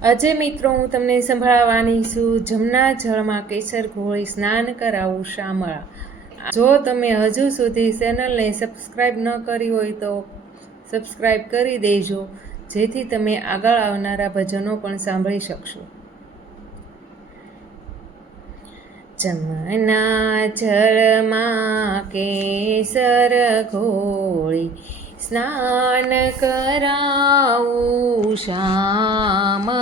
આજે મિત્રો હું તમને સંભળાવવાની છું જમના જળમાં કેસર ઘોળી સ્નાન કરાવું શામળા। જો તમે હજુ સુધી ચેનલને સબસ્ક્રાઈબ ન કરી હોય તો સબસ્ક્રાઈબ કરી દેજો, જેથી તમે આગળ આવનારા ભજનો પણ સાંભળી શકશો। જમના જળમાં કેસર ઘોળી સ્નાન કરાવું શામળા,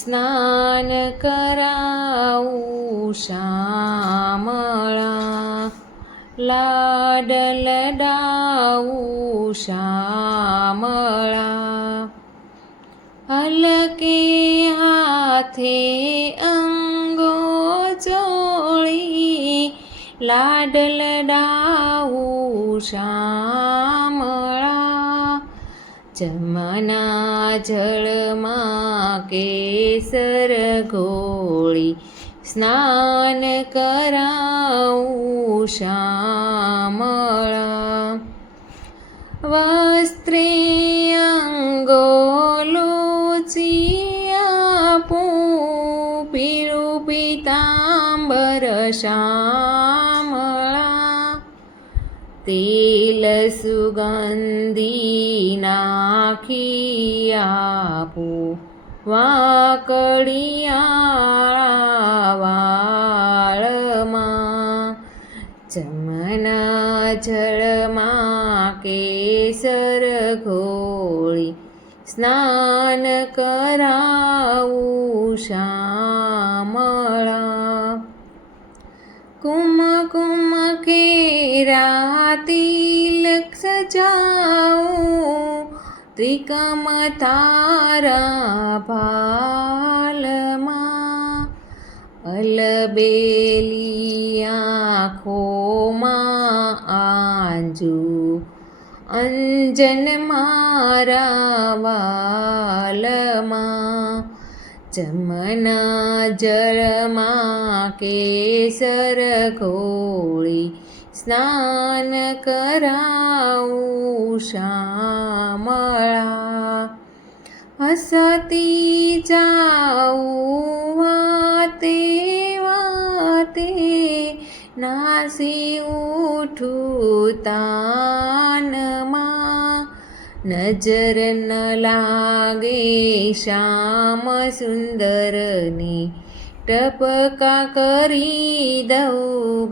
સ્નાન કરાવું શામળા, લાડ લડાવું શામળા, હલકે હાથે અંગો ચોળી લાડ લડાવું શામળા। જમના જળમાં કેસર ઘોળી સ્નાન કરાવું શામળા, વસ્ત્રે અંગો લોચી આપું પીળું પીતાંબર શામળા, તેલ સુગંધી નાખી આપું વાંકડિયાળા વાળમાં। જમના જળમાં કેસર ઘોળી સ્નાન કરાવું શામળા, કુમકુમ કેરા તિલક સજાવું ત્રિકમ તારા ભાલમાં, અલબેલી આંખોમાં આંજુ અંજન મારા વાલમાં। જમના જળમાં કેસર ઘોળી સ્નાન કરાવું શામળા, હસતી જાઉં વાતે વાતે નાસી ઉઠું તાનમાં, નજર ન લાગે શ્યામ સુંદરની ટપકા કરી દઉં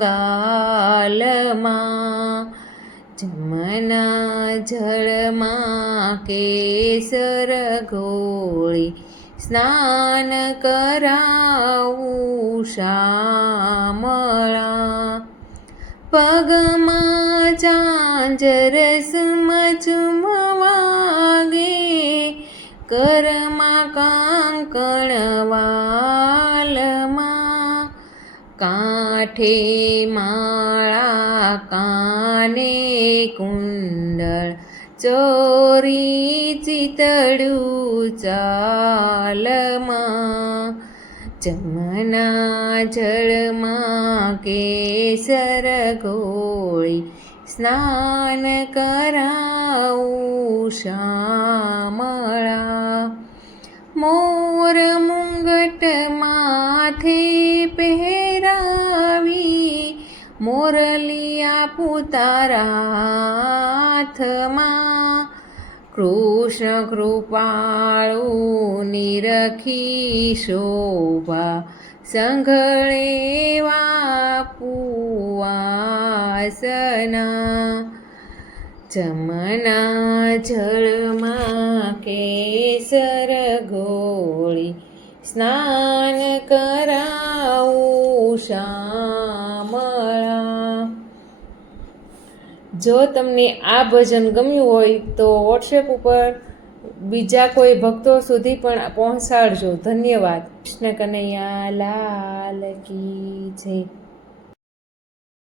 ગાલમાં। જમના જળમાં કેસર ઘોળી સ્નાન કરાવું શામળા, પગમાં ઝાંઝર સુમચુમ વાગે કરમાં કાંકણ વાલમાં, કાંઠે માળા કાને કુંડળ ચોરી ચિતડું ચાલમાં। જમના જળમાં કેસર ઘોળી સ્નાન કરાવું શામળા, મોર મુંગટ માથે પહેરાવી મોરલી આપું તારા હાથમાં, કૃષ્ણ કૃપાળુ નિરખી શોભા સંઘળે વાપું વાસના। જમના જળમાં કેસર ઘોળી સ્નાન કરાવું શામળા। જો તમને આ ભજન ગમ્યું હોય તો વોટ્સએપ ઉપર બીજા કોઈ ભક્તો સુધી પણ પહોંચાડજો। ધન્યવાદ। કૃષ્ણ કનૈયા લાલ કી જય।